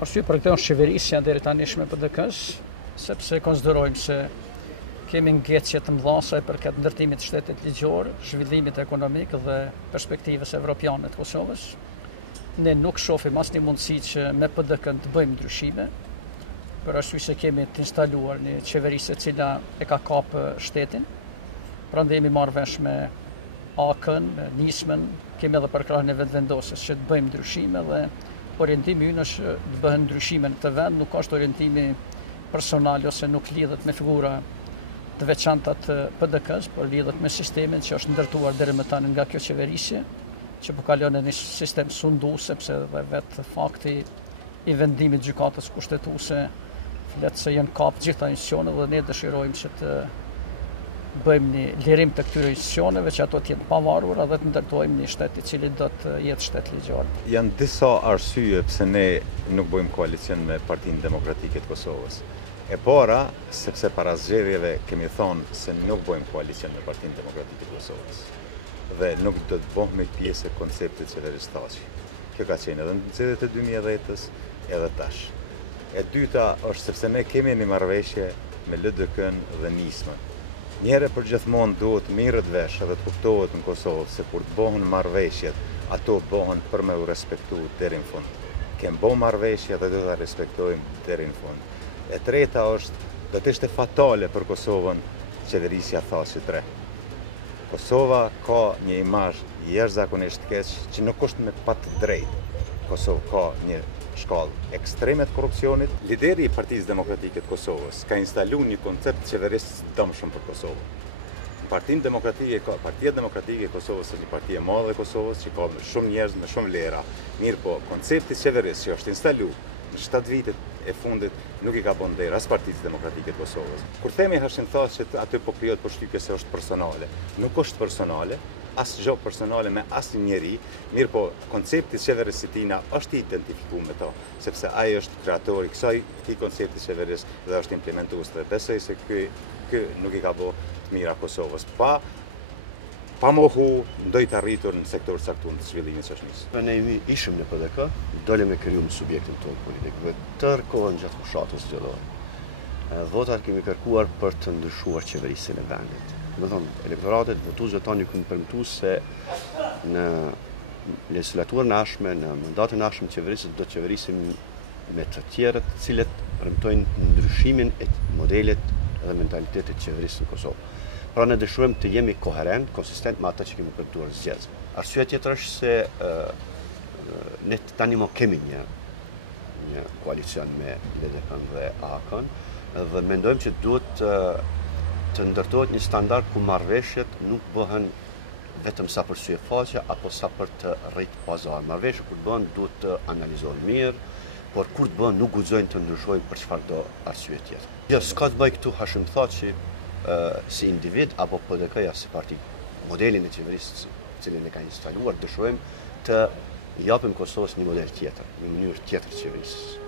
Arsye për këtë është qeverisja deri tani me PDK-s, sepse konsiderojmë se kemi ngecje të mëdha sa i përket ndërtimit të shtetit ligjor, zhvillimit ekonomik dhe perspektivës evropiane të Kosovës. Ne nuk shohim asnjë mundësi që me PDK-n të bëjmë ndryshime, për arsye se kemi të instaluar një qeverisje e cila e ka kapë shtetin. Prandaj jemi marrë vesh me AK-n, me nismën, kemi edhe përkrahjen e vetëvendosjes që të bëjmë ndryshime dhe orientimi ynë është të bëhen ndryshime në këtë vend, nuk është orientimi personal ose nuk lidhet me figura të veçanta të PDK-s, por lidhet me sistemin që është ndërtuar deri më tani nga kjo qeverisje, që po kalon në një sistem sundues, sepse dhe vetë fakti i vendimit gjykatës kushtetuese flet se janë kapë gjitha institucionet dhe ne dëshirojmë që të bëjmë një lirim të këtyre institucioneve që ato të jenë pavarura dhe të ndërtojmë një shtet i cili do të jetë shtet ligjor. Janë disa arsye pse ne nuk bëjmë koalicion me Partinë Demokratike të Kosovës. E para, sepse para zgjedhjeve kemi thonë se nuk bëjmë koalicion me Partinë Demokratike të Kosovës dhe nuk do të bëhemi pjesë e konceptit qeveristaqi. Kjo ka qenë edhe në zgjedhjet e 2010-s edhe tash. E dyta është sepse ne kemi një marrëveshje me LDK-n dhe nismën. Njëherë për gjithmonë duhet mirët vesh edhe të kuptohet në Kosovë se kur të bëhen marrëveshjet, ato bëhen për me u respektu deri në fund. Kem bë marrëveshje dhe do ta respektojmë deri në fund. E treta është, do të ishte fatale për Kosovën qeverisja Thaçi 3. Kosova ka një imazh jashtëzakonisht keq që nuk është me patë drejtë. Kosova ka një shkallë ekstreme të korrupsionit. Lideri i Partisë Demokratike të Kosovës ka instaluar një koncept qeverisë të dëmshëm për Kosovën. Partia Demokratike e Kosovës është një parti e madhe e Kosovës që ka shumë njerëz me shumë vlera. Mirë po, koncepti qeverisë që është instaluar në 7 vitet e fundit nuk i ka bën derë as Partisë Demokratike të Kosovës. Kur themi Hashim Thaçi që aty po krijohet përshtypje se është personale, nuk është personale, asgjë personale me asnjë njeri, mirë po koncepti i qeverisë tina është i identifikuar me to, sepse ai është kreatori i këtij koncepti qeverisë dhe është implementues dhe besoj se ky nuk i ka bë të mira Kosovës. Pa mohu ndoj të arritur në sektor caktuar të zhvillimit shoqërisë. Ne ishim në PDK, dolem me kriju me subjektin tonë politik dhe tërë kohën gjatë fushatës zgjedhore. Votat kemi kërkuar për të ndryshuar qeverisjen e vendit. Do të thonë, elektoratet, votuesët tonë kanë premtuar se në legislaturën e ardhshme, në mandatin e ardhshëm të qeverisë do të qeverisim me të tjerët, të cilët premtojnë ndryshimin e modelit dhe mentalitetit të qeverisë në Kosovë. Pra ne dëshirojmë të jemi koherent, konsistent me ata që kemi premtuar zgjedhje. Arsyeja tjetër është se ne tani më kemi një koalicion me LDK-n dhe AK-n dhe mendojmë që duhet të ndërtohet një standard ku marrëveshjet nuk bëhen vetëm sa për syefaqe apo sa për të rritë pazar. Marrëveshjet kur bëhen duhet të analizohen mirë, por kur të bëhen nuk guxojnë të ndryshojnë për çfarë do arsye tjetër. Jo, s'ka të bëj këtu Hashim Thaçi si individ apo PDK-ja si parti. Modelin e qeverisë cilin e ka instaluar dëshirojmë të japim Kosovës një model tjetër, një mënyrë tjetër qeverisë.